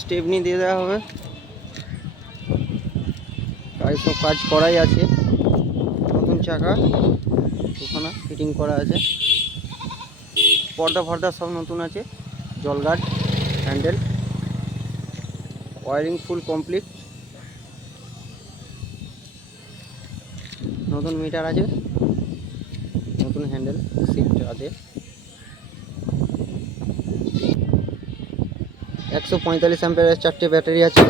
Stepney দিয়ে দেওয়া হবে। গাড়ি সব কাজ করাই আছে। নতুন চাকা ওখানে ফিটিং করা আছে। পর্দা ফর্দা সব নতুন আছে। জল guard, handle, wiring full complete. নতুন মিটার আছে, নতুন হ্যান্ডেল, সিট আছে। 145 অ্যাম্পিয়ারের 4টে ব্যাটারি আছে।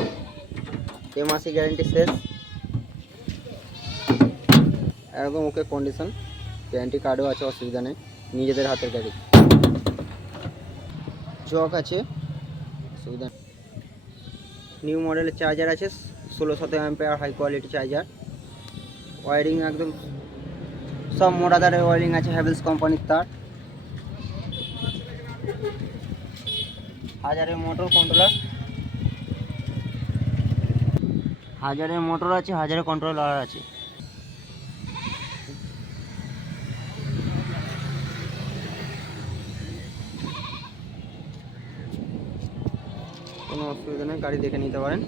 মাসি গ্যারেন্টি শেষ, একদম ওকে কন্ডিশন। গ্যারেন্টি কার্ডও আছে, অসুবিধা নেই। নিজেদের হাতের গাড়ি। জক আছে, অসুবিধা নেই। নিউ মডেলের চার্জার আছে, 1600 ampere high quality charger. Wiring একদম সব মোটা তারের ওয়ারিং আছে, হ্যাভেলস কোম্পানির তার। হাজারের মোটর কন্ট্রোলার, হাজারের মোটর আছে, হাজারের কন্ট্রোলার আছে। কোনো অসুবিধা নেই, গাড়ি দেখে নিতে পারেন।